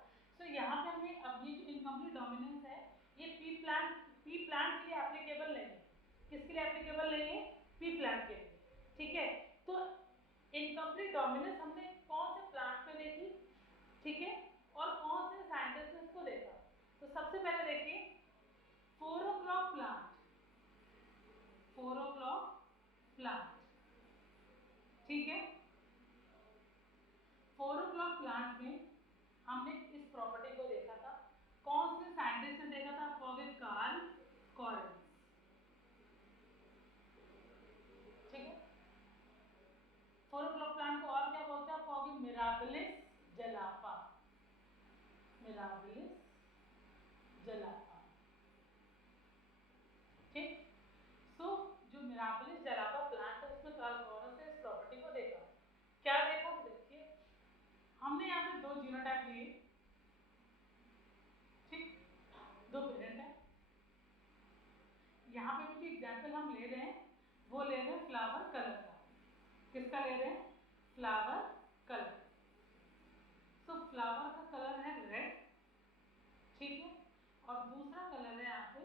तो यहाँ पे हमने अब ये जो इनकम्प्लीट डोमिनेंस है ये पी प्लांट के लिए एप्लीकेबल नहीं है, किसके लिए एप्लीकेबल नहीं है, पी प्लांट के लिए, ठीक है। तो इनकम्प्लीट डोमिनेंस हमने कौन से प्लांट में देखी, ठीक है, और कौन से साइंटिस्ट ने इसको देखा। तो सबसे पहले देखिए 4 o'clock प्लांट, 4 o'clock प्लांट, ठीक है। 4 o'clock प्लांट में हमने इस प्रॉपर्टी को देखा था, कौन से साइंटिस्ट ने देखा था, आप कहोगे कार्ल कॉरेंस, ठीक है। 4 o'clock प्लांट को और क्या बोलते हैं, आप कहोगे मिराबिलिस जलापा, मिराबिलिस जलापा, ठीक। सो जो मिराबिलिस जलापा प्लांट है उसमें कार्ल कॉरेंस ने इस प्रॉपर्टी को देखा, क्या देखा, तो देखिए हमने यहाँ पे दो जीनोटाइप लिए, ठीक, दो पेरेंट है। यहाँ पे भी जो एग्जाम्पल हम ले रहे हैं वो ले रहे हैं फ्लावर कलर का, किसका ले रहे हैं, फ्लावर कलर। तो फ्लावर का कलर है रेड, ठीक है, और दूसरा कलर है यहाँ पे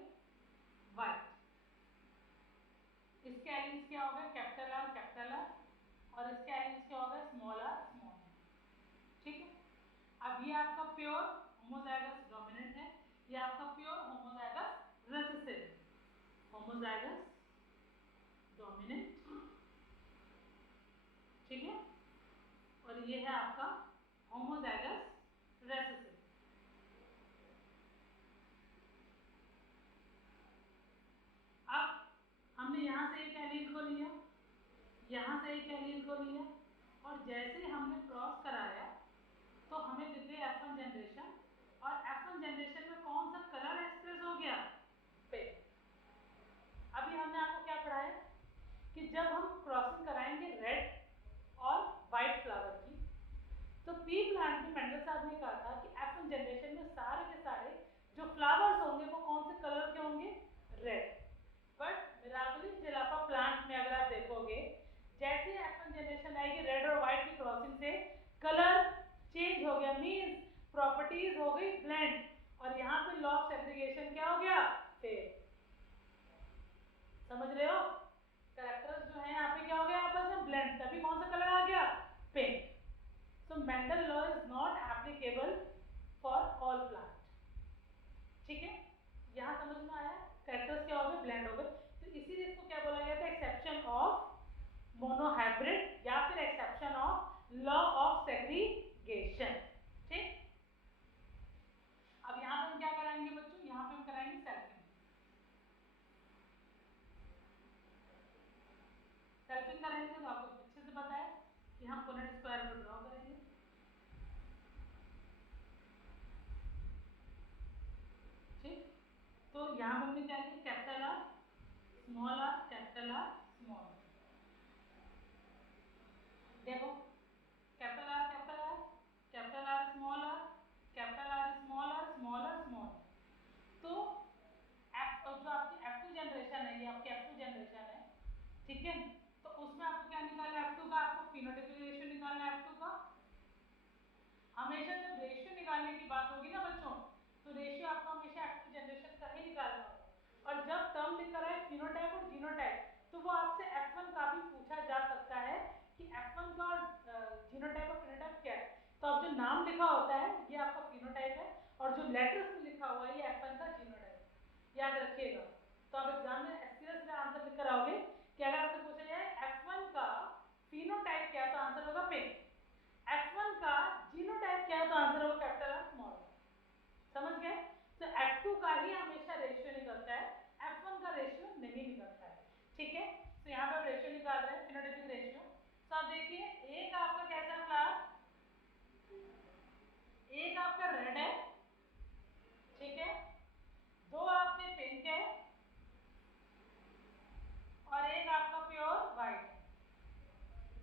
इसके एलिमेंट्स क्या हो गए, कैपिटल आर, और इसके एलिमेंट्स क्या हो गए, स्मॉल आर। ठीक है, अब ये आपका प्योर होमोजाइगस डोमिनेंट है, ये आपका pure homozygous recessive, homozygous dominant. ठीक है, और ये है आपका होमोजाइगस रिसेसिव। अब हमने यहाँ से एक एलील को लिया, यहाँ से एक एलील को लिया, और जैसे हमने क्रॉस कराया तो हमें दिख गई F1 जनरेशन, और F1 जनरेशन में कौन सा कलर एक्सप्रेस हो गया, पिंक। अभी हमने आपको क्या पढ़ाया कि जब हम क्रॉसिंग कराएंगे रेड और वाइट फ्लावर की, तो पी प्लांट में मेंडल साहब ने कहा था कि F1 जनरेशन में सारे के सारे जो फ्लावर्स होंगे वो कौन से कलर के होंगे, रेड। बट मिराबिलिस जेलापा प्लांट में अगर आप देखोगे, जैसे F1 जनरेशन आएगी रेड और व्हाइट की क्रॉसिंग से कलर चेंज हो गया, मींस प्रॉपर्टीज हो गई ब्लेंड, और यहाँ पे लॉ ऑफ सेग्रीगेशन क्या हो गया, फेल। समझ रहे हो, कैरेक्टर्स जो है यहाँ पे क्या हो गया, आपस में ब्लेंड, तभी कौन सा कलर आ गया, pink. So Mendel law is not applicable for all plant. ठीक है, यहाँ समझ में आया, कैरेक्टर्स क्या हो गए, ब्लेंड हो गए। तो इसीलिए इसको क्या बोला गया था, एक्सेप्शन ऑफ मोनोहाइब्रिड या फिर exception of law of segregation. ठीक, अब यहाँ पे हम क्या कराएंगे बच्चों, यहाँ पे हम कराएंगे सेल्फिंग। सेल्फिंग करेंगे तो आपको अच्छे से पता है कि हम पुनेट स्क्वायर को ड्रॉ करेंगे। ठीक, तो यहाँ पे हमने क्या किया, capital R small R, capital R small R. देखो capital R capital R, capital R small R, capital R small R, small R small. तो एफ जो आपकी F2 जनरेशन है, ये आपकी F2 जनरेशन है। ठीक है, तो उसमें आपको क्या निकालना है, F2 का आपको फिनोटाइपिक रेशियो निकालना है F2 का। हमेशा जब रेशियो निकालने की बात होगी ना बच्चों, तो रेशियो आपको हमेशा F2 जनरेशन का ही निकालना होगा। और जब टर्म लिखा रहा है फिनोटाइप और जीनोटाइप, तो वो आपसे F1 का भी पूछा जा सकता है कि F1 का जीनोटाइप और फिनोटाइप क्या है। तो अब जो नाम लिखा होता है ये आपका फिनोटाइप है, और जो लेटर्स में लिखा हुआ है ये F1 का जीनोटाइप, याद रखिएगा। तो आप एग्जाम में सीरियसली आंसर लिख कर आओगे कि अगर आपसे पूछा जाए F1 का फिनोटाइप क्या है, तो आंसर होगा पिंक। F1 का जीनोटाइप क्या है, तो आंसर होगा कैपिटल आर स्मॉल। समझ गए, तो F2 का ही हमेशा रेशियो निकलता है, F1 का रेशियो नहीं निकलता है। ठीक है, तो यहाँ पे रेशियो निकाल रहे हैं, फिनोटाइपिक रेशियो। तो आप देखिए, एक आपका कैसा फ्लावर, एक आपका रेड है, ठीक है, दो आपके पिंक है, और एक आपका प्योर व्हाइट है।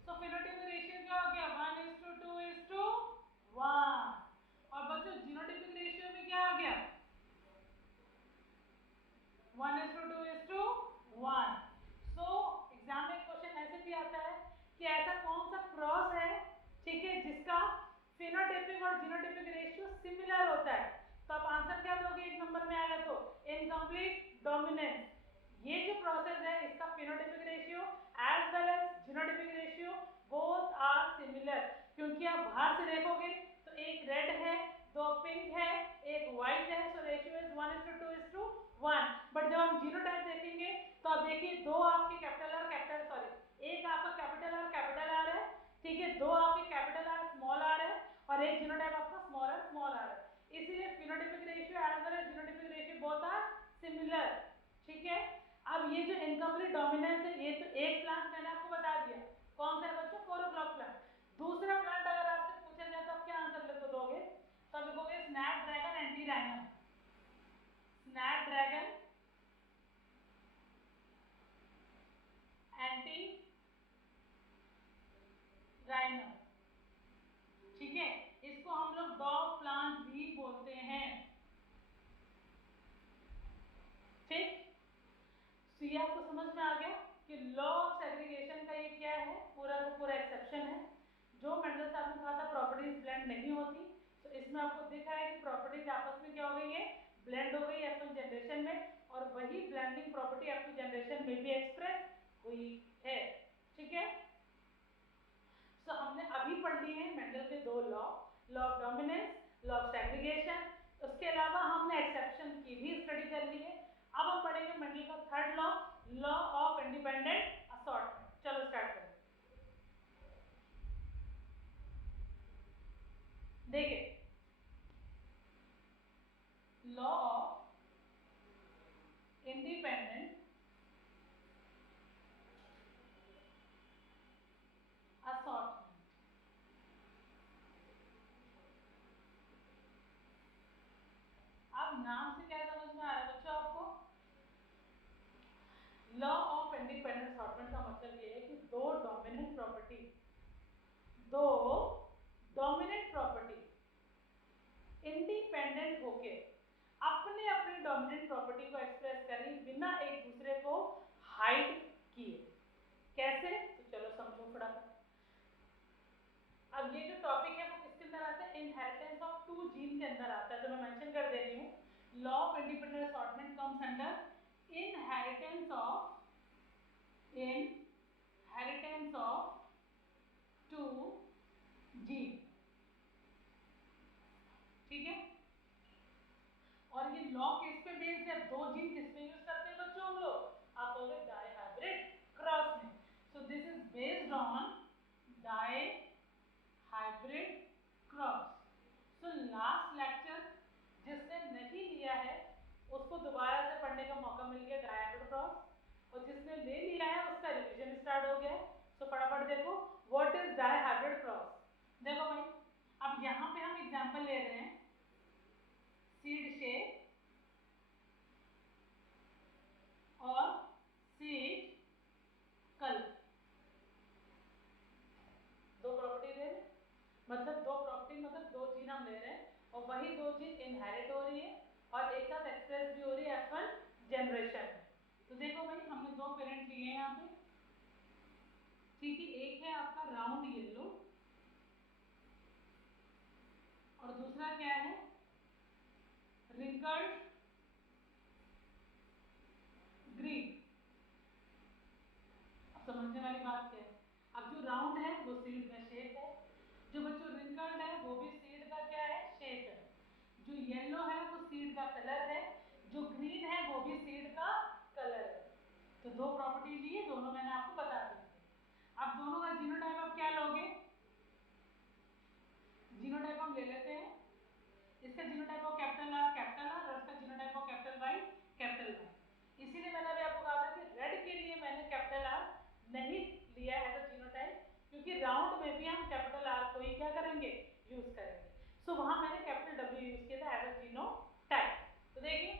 तो फिनोटाइपिक रेशियो क्या हो गया, 1:2:1। और बच्चों जीनोटाइपिक रेशियो में क्या आ गया, 1:2:1। सो एग्जाम में क्वेश्चन ऐसे भी आता है कि ऐसा कौन सा क्रॉस है, ठीक है, जिसका फिनोटाइपिक और जीनोटाइपिक रेशियो सिमिलर होता है। तो आप आंसर क्या दोगे, एक नंबर में आएगा तो इनकम्प्लीट डोमिनेंस। ये जो प्रोसेस है इसका phenotypic ratio as well as genotypic ratio both are similar. क्योंकि आप बाहर से देखोगे तो एक रेड है, दो पिंक है, एक व्हाइट है, सो रेशियो इज 1:2:1। बट जब हम जीनोटाइप देखेंगे तो आप देखिए दो आपके कैपिटल आर कैपिटल सॉरी एक आपका कैपिटल आर है, ठीक है, दो आपके कैपिटल आर स्मॉल आर है, और एक जीनोटाइप आपका स्मॉल आर है। इसीलिए phenotypic ratio as well as genotypic ratio both are similar. ठीक है, अब ये जो इनकम्प्लीट डोमिनेंस है, ये तो एक प्लांट मैंने आपको बता दिया, कौन सा है बच्चों, 4 o'clock प्लांट। दूसरा प्लांट अगर आपसे पूछा जाए तो आप क्या आंसर लिख दोगे, तो आप लिखोगे स्नैपड्रैगन एंटीराइनम, स्नैपड्रैगन एंटी राइनम। ठीक है, इसको हम लोग डॉग प्लांट भी बोलते हैं। ठीक, तो ये आपको समझ में आ गया कि लॉ ऑफ सेग्रीगेशन का ये क्या है, पूरा का पूरा एक्सेप्शन है। जो मेंडल साहब ने कहा था प्रॉपर्टीज ब्लेंड नहीं होती, तो इसमें आपको दिख रहा है कि प्रॉपर्टीज आपस में क्या हो गई है, ब्लेंड हो गई F1 जनरेशन में, और वही ब्लेंडिंग प्रॉपर्टी F2 जनरेशन में भी एक्सप्रेस हुई है। ठीक है, तो हमने अभी पढ़ लिए हैं मेंडल के दो law, law of dominance, law of segregation. उसके अलावा हमने एक्सेप्शन की भी स्टडी कर ली है। अब हम पढ़ेंगे मेंडल का third law, law of independent assortment. चलो स्टार्ट करें। देखिए, लॉ ऑफ इंडिपेंडेंट असॉर्टमेंट, अब नाम से क्या समझ में आ रहा है बच्चों आपको? लॉ ऑफ इंडिपेंडेंट असॉर्टमेंट का मतलब ये है कि दो डोमिनेंट प्रॉपर्टी इंडिपेंडेंट होके अपने अपने डोमिनेंट प्रॉपर्टी को एक्सप्रेस करें बिना एक दूसरे को हाइड किए। कैसे? तो चलो समझो फटाफट। अब ये जो टॉपिक है वो किसके अंदर आता है? इनहेरिटेंस ऑफ टू जीन के अंदर आता है। तो मैं मेंशन कर दे रही हूँ, law of independent assortment comes under inheritance of two gene. ठीक है, और ये लॉ किस पे बेस्ड है? दो जीन किस पे यूज करते हैं बच्चों हम लोग? आप कहोगे डाईहाइब्रिड क्रॉस में। सो this is based on dihybrid cross. So last lecture जिसने नहीं लिया है उसको दोबारा से पढ़ने का मौका मिल गया, डाईहाइब्रिड क्रॉस, और जिसने ले लिया है उसका रिवीजन स्टार्ट हो गया। सो फटाफट देखो, व्हाट इज डाईहाइब्रिड क्रॉस। देखो भाई, अब यहाँ पे हम एग्जांपल ले रहे हैं सीड शेप और सीड कलर, दो प्रॉपर्टी ले रहे हैं, मतलब दो प्रॉपर्टी मतलब दो जीन हम ले रहे हैं और वही दो जीन इनहेरिट हो रही है और एक साथ एक्सप्रेस भी हो रही है F1 जनरेशन में। तो देखो भाई, हमने दो पेरेंट लिए हैं यहाँ पे। ठीक है, एक है आपका राउंड येलो और दूसरा क्या है? Wrinkled green. अब समझने वाली बात क्या है? अब जो राउंड है वो सीड का शेप है, जो बच्चों रिंकल्ड है वो भी सीड का क्या है? शेप है। जो येलो है वो सीड का कलर है, जो ग्रीन है वो भी सीड का कलर है। तो दो प्रॉपर्टी ली है, दोनों मैंने आपको बता दी है। अब दोनों का जीनोटाइप आप क्या लोगे? जीनोटाइप हम ले लेते हैं, इसका जीनोटाइप हो कैपिटल आर और इसका जीनोटाइप हो कैपिटल वाई। इसीलिए मैंने अभी आपको कहा था कि रेड के लिए मैंने कैपिटल आर नहीं लिया एज अ जीनोटाइप, क्योंकि राउंड में भी हम कैपिटल आर को ही क्या करेंगे? यूज करेंगे। सो वहां मैंने कैपिटल डब्ल्यू यूज किया था एज अ जीनोटाइप। तो देखिए,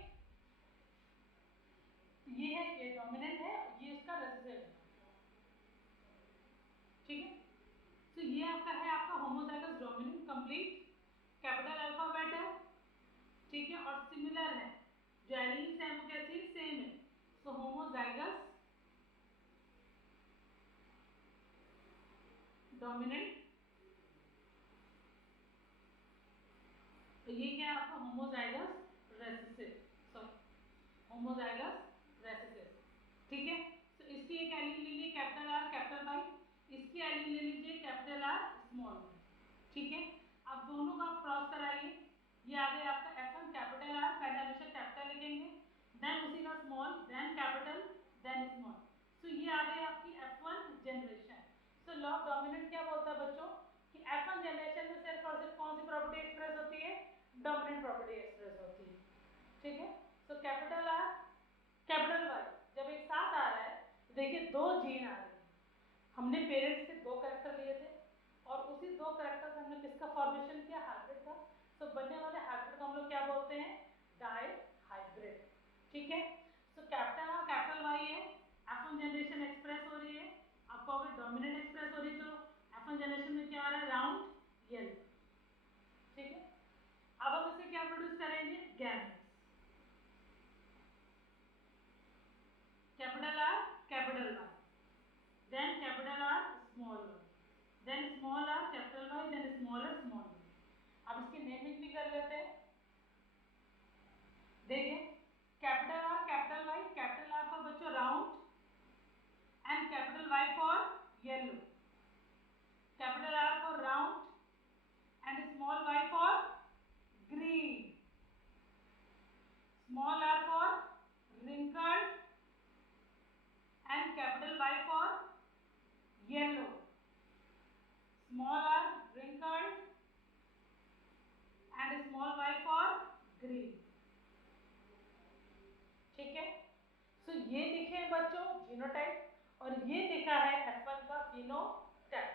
ये है, ये डोमिनेंट है, ये उसका रेसेसिव है। ठीक है, तो ये आपका है आपका homozygous dominant complete, capital alphabet है। ठीक है, और सिमिलर है, जो एलील्स हैं वो कैसी है? सेम है। सो होमोजाइगस डोमिनेंट, तो ये क्या है आपका? Homozygous recessive, sorry homozygous recessive. ठीक है, तो इसकी एक एलील ले लीजिए कैपिटल आर कैपिटल वाई, इसकी एलील ले लीजिए कैपिटल आर स्मॉल वाई। ठीक है, अब दोनों का आप क्रॉस कराइए, ये आ गया आपका F1 कैपिटल आर, पहले हमेशा कैपिटल लिखेंगे, देन उसी का small, then capital, then small. So ये आ गई आपकी F1 generation. So law of dominant क्या बोलता है बच्चों कि F1 जनरेशन में सिर्फ और सिर्फ कौन सी प्रॉपर्टी एक्सप्रेस होती है? डोमिनेंट प्रॉपर्टी एक्सप्रेस होती है। ठीक है, so capital R capital Y जब एक साथ आ रहा है तो देखिए दो जीन आ रही है। हमने पेरेंट्स के दो कैरेक्टर लिए थे और उसी दो कैरेक्टर से हमने किसका फॉर्मेशन किया? हाइब्रिड का। तो बनने वाले हाइब्रिड को हम लोग क्या बोलते हैं? Dihybrid. ठीक है, so capital R capital Y है, F1 जनरेशन एक्सप्रेस हो रही है। आपको अगर डोमिनेंट एक्सप्रेस हो रही है तो F1 जनरेशन में क्या आ रहा है? Round yellow. ठीक है, अब हम इसे क्या प्रोड्यूस करेंगे? Gametes. Capital R capital Y, then capital R small Y, then small R capital Y, then small R small Y. अब इसकी नेमिंग भी कर लेते हैं। देखिए, capital R capital Y, capital R for बच्चों राउंड एंड फिनोटाइप और ये लिखा है F1 का फिनोटाइप।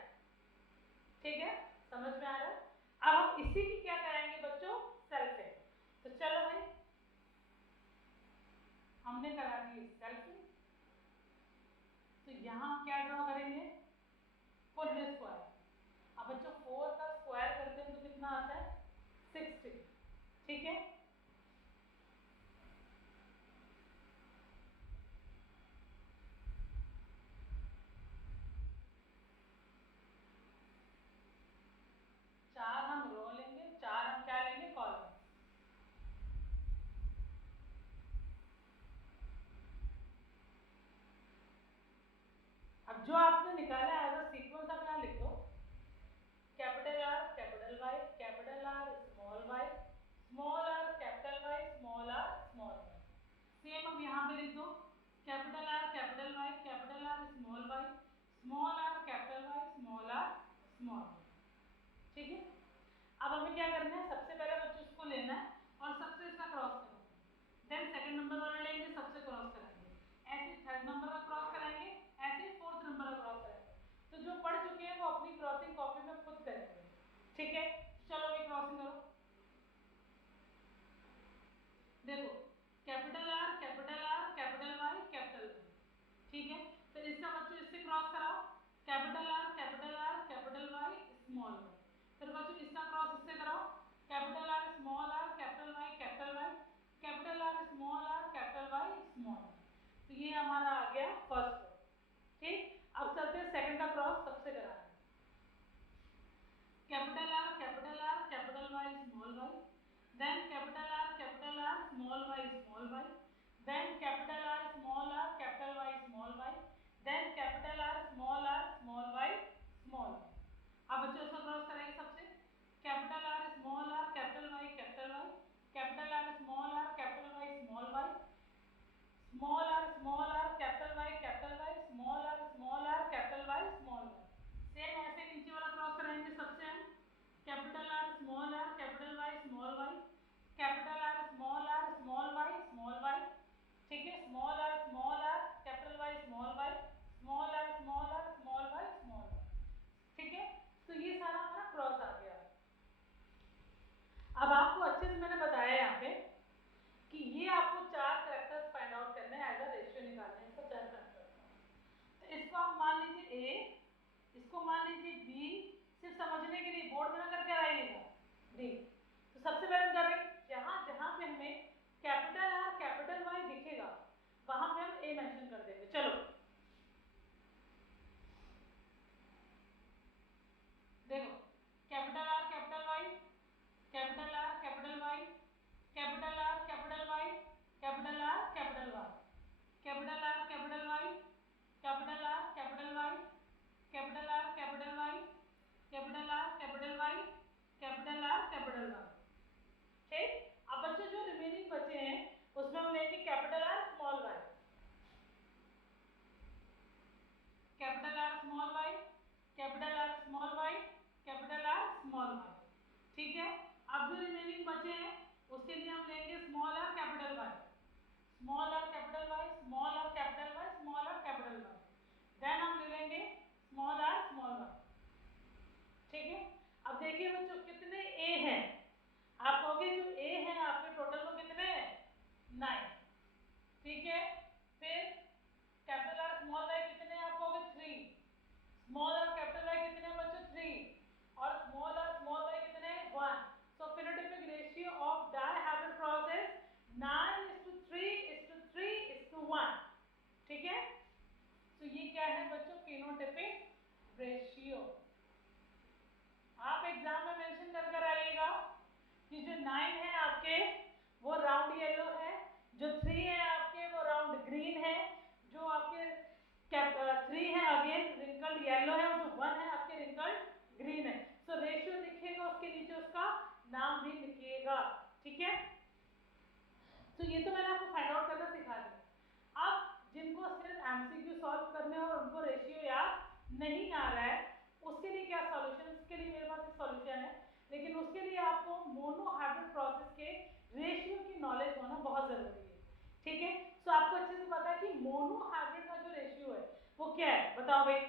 ठीक है, समझ में आ रहा है? अब हम इसी की क्या कराएंगे बच्चों, सेल्फिंग। तो चलो भाई, हमने करा दी सेल्फिंग। तो यहाँ हम क्या ड्रॉ करेंगे, फुल स्क्वायर। अब बच्चों 4 का स्क्वायर करते हैं तो कितना आता है, 60। ठीक है, चार हम रो लेंगे, चार हम क्या लेंगे, कॉलम। अब जो आपने निकाला है एज अ सीक्वेंस आप यहाँ लिख दो, capital R capital Y, capital R small Y, small R capital Y, small R small Y. Same अब यहाँ पे लिख दो, capital R capital Y, capital R small Y, small R capital Y, small R small Y. ठीक है, अब हमें क्या करना है, सबसे पहले बच्चों इसको लेना है और सबसे इसका क्रॉस करना है, देन सेकंड नंबर वाला लेंगे, सबसे क्रॉस कराएंगे, ऐसे थर्ड नंबर का क्रॉस कराएंगे, ऐसे फोर्थ नंबर का क्रॉस कराएंगे। तो जो पढ़ चुके हैं वो अपनी क्रॉसिंग कॉपी में खुद करेंगे। ठीक है, चलो अभी क्रॉसिंग करो। देखो, capital R capital R capital Y capital Y. ठीक है, फिर इसका बच्चों इससे क्रॉस कराओ, capital R capital Y small Y. फिर बच्चों इसका क्रॉस इससे कराओ, capital R small R capital Y capital Y, capital R small R capital Y small Y. तो ये हमारा आ गया फर्स्ट रो। ठीक, अब चलते हैं सेकंड का क्रॉस सबसे कराने, capital R capital Y small Y, then capital R small Y, then capital R capital Y small Y, then capital R small Y small Y. अब बच्चों इसका क्रॉस करेंगे सबसे, capital R capital Y capital Y, capital R capital Y small Y, small R capital Y capital Y, small R capital Y small Y. Same ऐसे नीचे वाला cross कराएंगे सबसे हम, capital R capital Y small Y, capital R small Y. ठीक है, small R capital Y small Y, small R small Y small Y. ठीक है, तो ये सारा हमारा क्रॉस आ गया। अब आपको अच्छे से मैंने बताया यहाँ पे कि ये आपको चार कैरेक्टर्स फाइंड आउट करने हैं, एज अ रेशियो निकालने हैं, इसको चार कैरेक्टर्स। तो इसको आप मान लीजिए ए, इसको मान लीजिए बी, सिर्फ समझने के लिए बोर्ड में ना करके आइएगा डी। तो सबसे पहले हम करें, जहाँ जहाँ पे हमें कैपिटल आर कैपिटल वाई दिखेगा वहां पे हम ए मेंशन कर देंगे। चलो देखो, capital R capital Y, capital R capital Y, capital R capital Y, capital R capital Y, capital R capital Y, capital R capital Y, capital R capital Y, capital R capital Y, capital R capital Y. ठीक, अब बच्चों जो remaining बचे हैं उसमें हम लेंगे capital R small Y, capital R small Y, capital R small Y, capital R small Y. ठीक है, अब जो रिमेनिंग बचे हैं उसके लिए हम लेंगे small R capital Y, small R capital Y, small R capital Y, small R capital Y, then हम ले लेंगे स्मॉल आर स्मॉल वाई। ठीक है, अब देखिए बच्चों कितने ए हैं, आप कहोगे जो ए हैं आपके टोटल वो कितने हैं, 9। ठीक है, फिर कैपिटल आर स्मॉल वाई कितने हैं आप कहोगे 3, स्मॉल आर कैपिटल वाई कितने हैं बच्चों 3, और स्मॉल वाई कितने हैं 1। So phenotypic ratio of dihybrid cross is 9:3:3:1। ठीक है, तो ये क्या है बच्चों, फिनोटाइपिक रेशियो। आप एग्जाम में मेंशन कर कर आइएगा कि जो 9 है आपके वो राउंड येलो है, जो 3 है आपके वो राउंड ग्रीन है, जो आपके 3 है अगेन रिंकल्ड येलो है, और जो 1 है आपके रिंकल्ड ग्रीन है। सो रेशियो लिखिएगा, उसके नीचे उसका नाम भी लिखिएगा। ठीक है, तो ये तो मैंने आपको फाइंड आउट करना सिखा दिया। अब जिनको सिर्फ एमसीक्यू सॉल्व करने और उनको रेशियो याद नहीं आ रहा है, उसके लिए क्या सॉल्यूशन, उसके लिए मेरे पास एक सॉल्यूशन है, लेकिन उसके लिए आपको मोनो हाइब्रिड प्रोसेस के रेशियो की नॉलेज होना बहुत ज़रूरी है। ठीक है, तो आपको अच्छे से पता है कि मोनोहाइब्रिड का जो रेशियो है वो क्या है, बताओ भाई।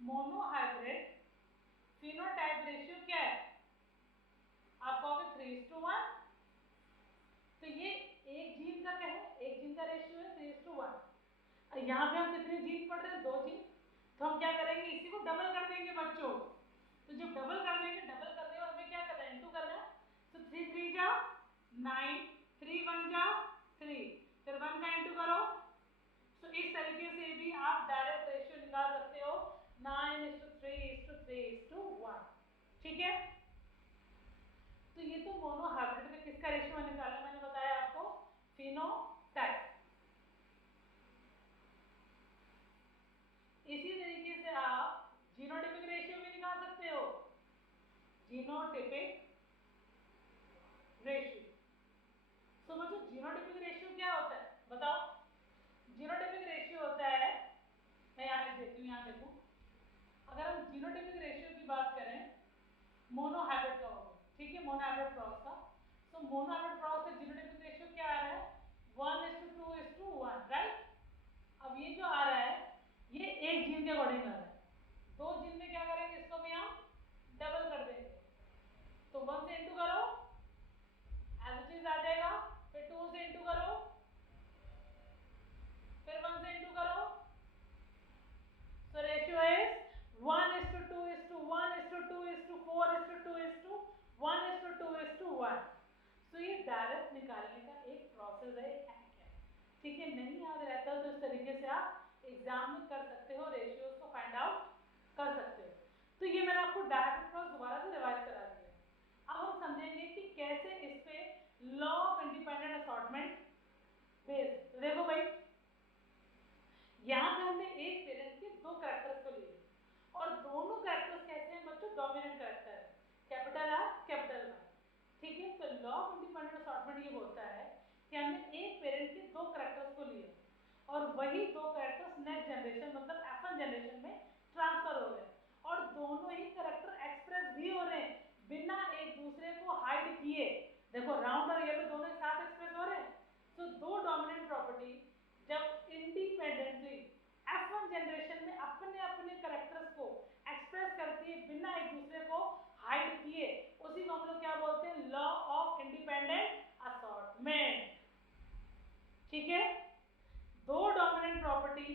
मोनोहाइब्रिड फिनोटाइप रेशियो क्या है, आप कहोगे 3:1। तो ये एक जीन का क्या है, एक जीन का रेशियो है 3:1। यहाँ पे हम कितने जीन पढ़ रहे हैं, 2 जीन। तो हम क्या करेंगे, इसी को डबल कर देंगे बच्चों। तो जब डबल कर देंगे, डबल करने के बाद हमें क्या करना है, इनटू करना है। तो 3 3 जा 9, 3 1 जा 3, फिर 1 का इनटू करो। तो इस तरीके से भी आप डायरेक्ट रेशियो निकाल सकते हो, 9:3:3:1। ठीक है। तो ये तो मोनोहाइब्रिड का किसका रेशियो निकालना, मैंने बताया आपको, फिनोटाइप। इसी तरीके से आप जीनोटाइपिक रेशियो भी निकाल सकते हो, जीनोटाइपिक रेशियो। तो बच्चों जीनोटाइपिक रेशियो क्या होता है, बताओ। जीनोटाइपिक रेशियो होता है, मैं यहाँ लिख देती हूँ, यहाँ देखो। अगर हम जीनोटाइपिक रेशियो की बात करें मोनोहाइब्रिड का हो गया, ठीक है, मोनोहाइब्रिड क्रॉस का। तो मोनोहाइब्रिड क्रॉस का जीनोटाइपिक रेशियो क्या आ रहा है, 1:2:1, राइट। अब ये जो आ रहा है ये एक जीन के अकॉर्डिंग आ रहा है, 2 जीन में क्या करेंगे, इसको भी हम डबल कर देंगे। तो 1 से इंटू करो, एज इट इज आ जाएगा। फिर 2 से इंटू करो, फिर 1 से इंटू करो। So ratio is 1:2:1:2:4:2:1:2:1। तो ये डायरेक्ट निकालने का एक प्रोसेस है, एक हैक है। ठीक है, नहीं याद रहता तो इस तरीके से आप एग्जाम में कर सकते हो, रेशियोज को फाइंड आउट कर सकते हो। तो ये मैंने आपको डायरेक्ट क्रॉस दोबारा से रिवाइज करा दिया। अब हम समझेंगे कि कैसे इस पे law of independent assortment based. तो देखो भाई, यहाँ पे हमने एक पेरेंट के 2 कैरेक्टर्स को लिए और दोनों कैरेक्टर्स कैसे हैं बच्चों, डोमिनेंट कैरेक्टर है, कैपिटल आर कैपिटल वाई। ठीक है। तो लॉ ऑफ इंडिपेंडेंट असॉर्टमेंट ये बोलता है कि हमने एक पेरेंट के 2 कैरेक्टर्स को लिए और वही 2 कैरेक्टर्स नेक्स्ट जनरेशन मतलब F1 जनरेशन में ट्रांसफर हो रहे हैं और दोनों ही कैरेक्टर एक्सप्रेस भी हो रहे हैं बिना एक दूसरे को हाइड किए। देखो राउंड और येलो दोनों एक साथ एक्सप्रेस हो रहे हैं। तो 2 डोमिनेंट प्रॉपर्टी जब इंडिपेंडेंटली F1 जनरेशन में अपने अपने कैरेक्टर्स को एक्सप्रेस करती है बिना एक दूसरे को हाइड किए, उसी को हम लोग क्या बोलते हैं, लॉ ऑफ इंडिपेंडेंट असॉर्टमेंट। ठीक है। 2 डोमिनेंट प्रॉपर्टी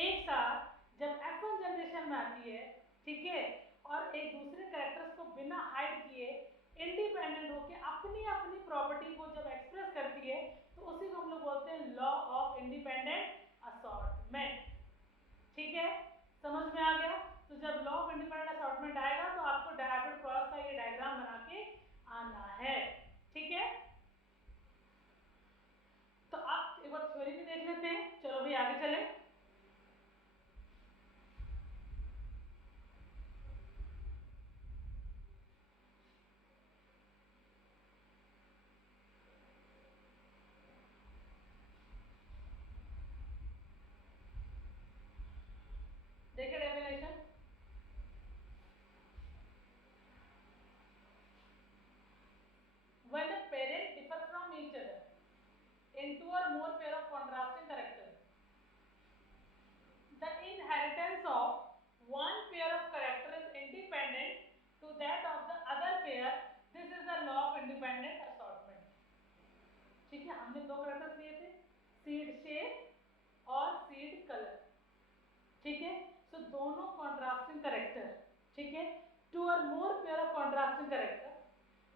एक साथ जब F1 जनरेशन में आती है, ठीक है, और एक दूसरे कैरेक्टर्स को बिना हाइड किए इंडिपेंडेंट होके अपनी अपनी प्रॉपर्टी को जब एक्सप्रेस करती है, तो उसी को हम लोग बोलते हैं लॉ ऑफ इंडिपेंडेंट असॉर्टमेंट। ठीक है, समझ में आ गया। तो जब लॉ ऑफ इंडिपेंडेंट असॉर्टमेंट आएगा तो आपको हाइब्रिड क्रॉस का ये डायग्राम बना के आना है। ठीक है। तो आप एक बार थ्योरी भी देख लेते हैं, चलो भाई आगे चले। देखिए definition, when a parent differ from each other in 2 or more pair of contrasting characters, the inheritance of one pair of character is independent to that of the other pair. This is the law of independent assortment. ठीक है, हमने 2 characters लिए थे, seed shape और seed colour. ठीक है। सो दोनों contrasting character, ठीक है, 2 और more pair of contrasting character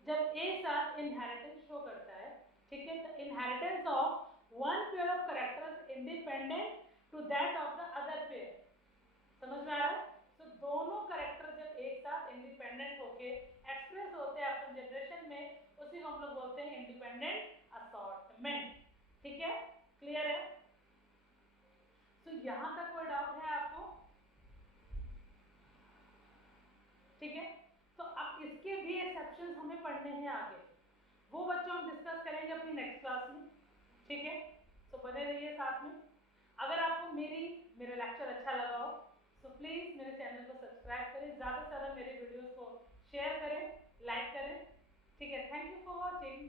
जब एक साथ इनहेरिटेंस शो करता है, ठीक है, the inheritance of one pair of characters independent to that of the other pair. समझ में आ रहा है। तो दोनों कैरेक्टर जब एक साथ इंडिपेंडेंट होके एक्सप्रेस होते हैं अपन जनरेशन में, उसी को हम लोग बोलते हैं इंडिपेंडेंट असॉर्टमेंट। ठीक है, क्लियर है। तो यहां तक कोई डाउट है आपको? ठीक है। तो अब इसके भी एक्सेप्शंस हमें पढ़ने हैं आगे, वो बच्चों हम डिस्कस करेंगे अपनी नेक्स्ट क्लास में। ठीक है, तो बने रहिए साथ में। अगर आपको मेरा लेक्चर अच्छा लगा हो तो प्लीज़ मेरे चैनल को सब्सक्राइब करें, ज़्यादा से ज़्यादा मेरे वीडियोस को शेयर करें, लाइक करें। ठीक है, थैंक यू फॉर वॉचिंग।